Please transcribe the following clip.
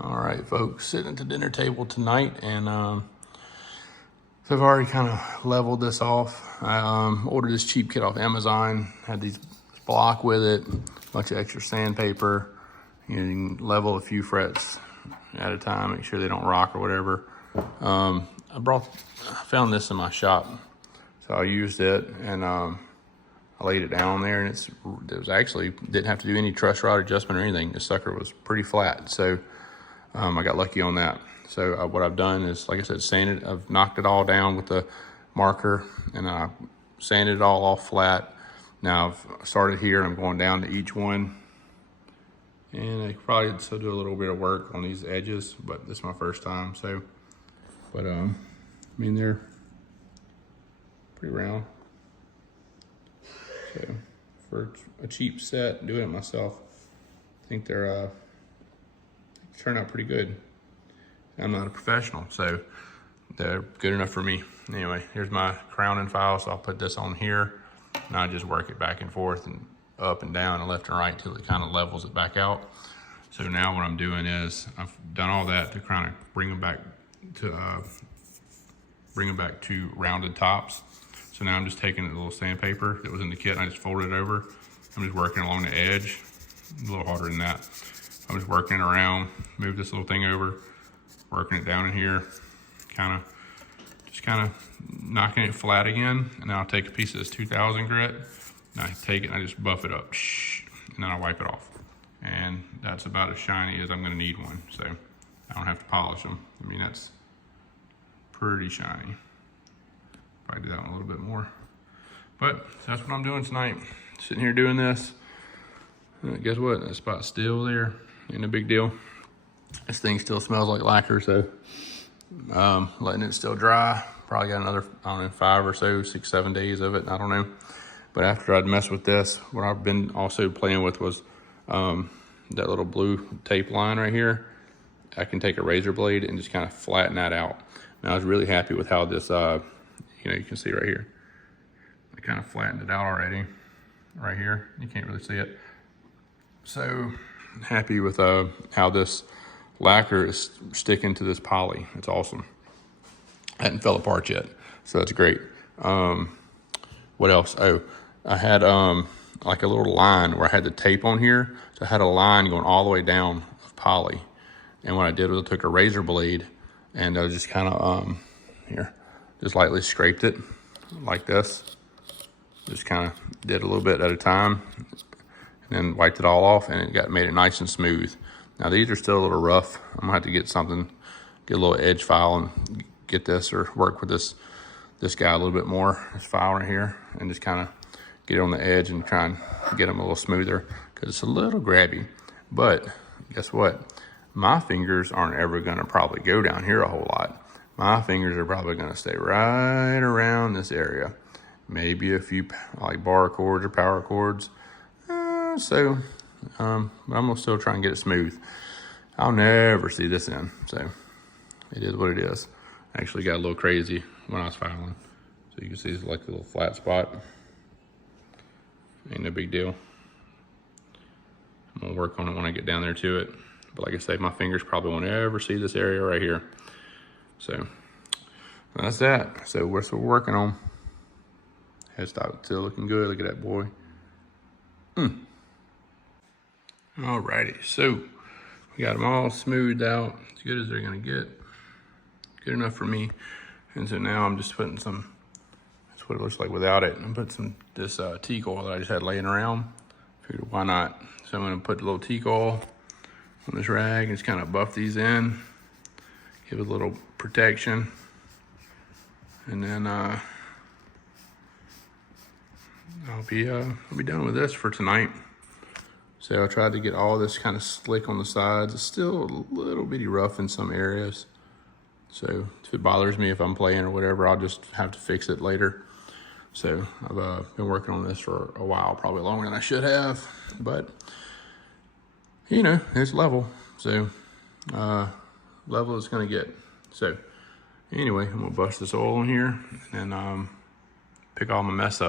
All right, folks, sitting at the dinner table tonight, and so I've already kind of leveled this off. I ordered this cheap kit off Amazon, had these block with it, a bunch of extra sandpaper. You can level a few frets at a time, make sure they don't rock or whatever. I found this in my shop, so I used it, and I laid it down there, and it was actually, didn't have to do any truss rod adjustment or anything. The sucker was pretty flat, so I got lucky on that. So what I've done is, like I said, sanded. I've knocked it all down with the marker, and I sanded it all off flat. Now I've started here, and I'm going down to each one, and I probably still do a little bit of work on these edges, but this is my first time. So, but I mean, they're pretty round. So for a cheap set, doing it myself, I think they're turn out pretty good. I'm not a professional, so they're good enough for me. Anyway, here's my crowning file, so I'll put this on here, and I just work it back and forth and up and down and left and right till it kind of levels it back out. So now what I'm doing is I've done all that to kind of bring them back to rounded tops. So now I'm just taking a little sandpaper that was in the kit, and I just folded it over. I'm just working along the edge, a little harder than that. I'm just working it around, move this little thing over, working it down in here, just kind of knocking it flat again. And then I'll take a piece of this 2000 grit, and I take it and I just buff it up, and then I wipe it off. And that's about as shiny as I'm gonna need one. So I don't have to polish them. I mean, that's pretty shiny. Probably do that one a little bit more. But that's what I'm doing tonight. Sitting here doing this. Guess what? That spot's still there. Ain't a big deal. This thing still smells like lacquer, so letting it still dry. Probably got another, I don't know, 5 or so, 6, 7 days of it. I don't know. But after I'd mess with this, what I've been also playing with was that little blue tape line right here. I can take a razor blade and just kind of flatten that out. And I was really happy with how this, you can see right here. I kind of flattened it out already. Right here, you can't really see it. So happy with how this lacquer is sticking to this poly. It's awesome. Hadn't fell apart yet, so that's great. What else? Oh, I had like a little line where I had the tape on here. So I had a line going all the way down of poly. And what I did was I took a razor blade and I just kind of, just lightly scraped it like this. Just kind of did a little bit at a time, and then wiped it all off, and it made it nice and smooth. Now these are still a little rough. I'm gonna have to get a little edge file and get this, or work with this guy a little bit more, this file right here, and just kind of get it on the edge and try and get them a little smoother, because it's a little grabby. But guess what? My fingers aren't ever gonna probably go down here a whole lot. My fingers are probably gonna stay right around this area. Maybe a few like bar cords or power cords. But I'm gonna still try and get it smooth. I'll never see this in, so it is what it is. Actually got a little crazy when I was filing. So you can see it's like a little flat spot. Ain't no big deal. I'm gonna work on it when I get down there to it. But like I say, my fingers probably won't ever see this area right here. So that's that. So we're still working on. Headstock still looking good. Look at that boy. Alrighty, so we got them all smoothed out as good as they're gonna get. Good enough for me. And so now I'm just putting some, that's what it looks like without it. I'm putting this teak oil that I just had laying around. Figured why not? So I'm gonna put a little teak oil on this rag and just kind of buff these in. Give it a little protection. And then I'll be done with this for tonight. So I tried to get all this kind of slick on the sides. It's still a little bitty rough in some areas. So if it bothers me if I'm playing or whatever, I'll just have to fix it later. So I've been working on this for a while, probably longer than I should have, but it's level. So level is gonna get. So anyway, I'm gonna bust this oil in here and then pick all my mess up.